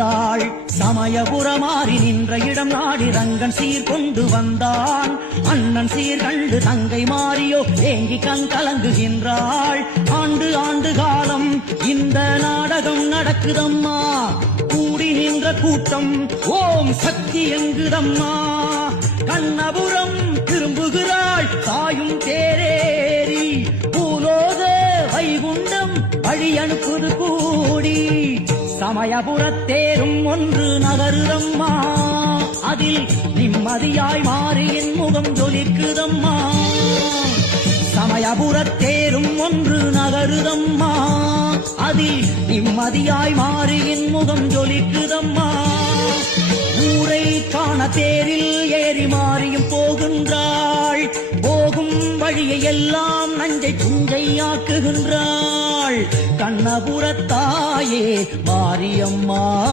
வந்தாள். சமயபுரமாறி நின்ற இடம் நாடி ரங்கன் சீர் கொண்டு வந்தான். அண்ணன் சீர் கண்டு தங்கை மாறியோ ஏங்கி கலங்குகின்றாள். ஆண்டு ஆண்டு காலம் இந்த நாடகம் நடக்குதம்மா. கூடி நின்ற கூட்டம் ஓம் சக்தி எங்குதம்மா. கண்ணபுரம் திரும்புகிறாள் தாயும் தேரேறி. பூலோக வைகுண்டம் வழி அனுப்புது கூடி. சமயபுரத்தேரும் ஒன்று நகருதம்மா. அதில் நிம்மதியாய் மாறியின் முகம் ஜொலிக்குதம்மா. சமயபுரத்தேரும் ஒன்று நகருதம்மா. அதில் நிம்மதியாய் மாறியின் முகம் ஜொலிக்குதம்மா. ஊரை காண தேரில் ஏறி மாறியும் போகின்றாள். போகும் வழியை எல்லாம் நஞ்சை புஞ்சையாக்குகின்றாள். கண்ணபுரத்தாயே மாரியம்மா.